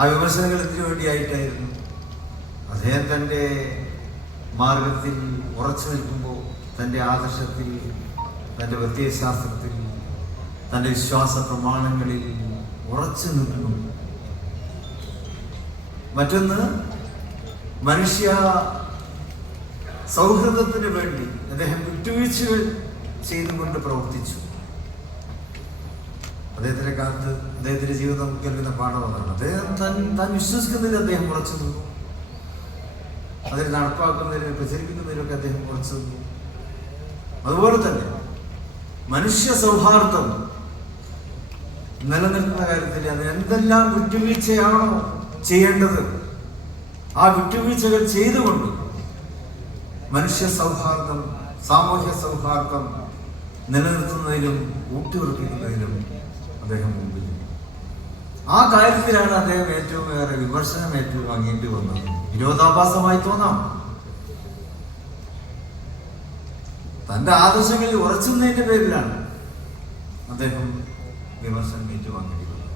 ആ വിമർശനങ്ങൾ എന്തിനു വേണ്ടിയായിട്ടായിരുന്നു? അദ്ദേഹം തൻ്റെ മാർഗത്തിൽ ഉറച്ചു നിൽക്കുമ്പോൾ, തൻ്റെ ആദർശത്തിൽ, തൻ്റെ പ്രത്യയശാസ്ത്രത്തിൽ, തൻ്റെ വിശ്വാസ പ്രമാണങ്ങളിൽ ഉറച്ചു നിൽക്കുന്നു. മറ്റൊന്ന്, മനുഷ്യ സൗഹൃദത്തിന് വേണ്ടി അദ്ദേഹം വിട്ടുവീഴ്ചകൾ ചെയ്തുകൊണ്ട് പ്രവർത്തിച്ചു. അദ്ദേഹത്തിന്റെ കാലത്ത് അദ്ദേഹത്തിന്റെ ജീവിതം നമുക്ക് കേൾക്കുന്ന പാഠം അതാണ്. അദ്ദേഹം താൻ വിശ്വസിക്കുന്നതിൽ അദ്ദേഹം ഉറച്ചു നിന്നു. അതിൽ നടപ്പാക്കുന്നതിനും പ്രചരിപ്പിക്കുന്നതിനൊക്കെ അദ്ദേഹം ഉറച്ചു നിന്നു. അതുപോലെ തന്നെ മനുഷ്യ സൗഹാർദ്ദം നിലനിൽക്കുന്ന കാര്യത്തിൽ അത് എന്തെല്ലാം വിട്ടുവീഴ്ചയാണോ ചെയ്യേണ്ടത്, ആ വിട്ടുവീഴ്ചകൾ ചെയ്തുകൊണ്ട് മനുഷ്യ സൗഹാർദ്ദം, സാമൂഹ്യ സൗഹാർദ്ദം നിലനിർത്തുന്നതിലും ഊട്ടിയുറപ്പിക്കുന്നതിലും അദ്ദേഹം മുമ്പിൽ. ആ കാര്യത്തിലാണ് അദ്ദേഹം ഏറ്റവും ഏറെ വിമർശനം ഏറ്റുവാങ്ങേണ്ടി വന്നത്. വിരോധാഭാസമായി തോന്നാം. തന്റെ ആദർശങ്ങളിൽ ഉറച്ചുന്നതിന്റെ പേരിലാണ് അദ്ദേഹം വിമർശനം ഏറ്റുവാങ്ങേണ്ടി വന്നത്.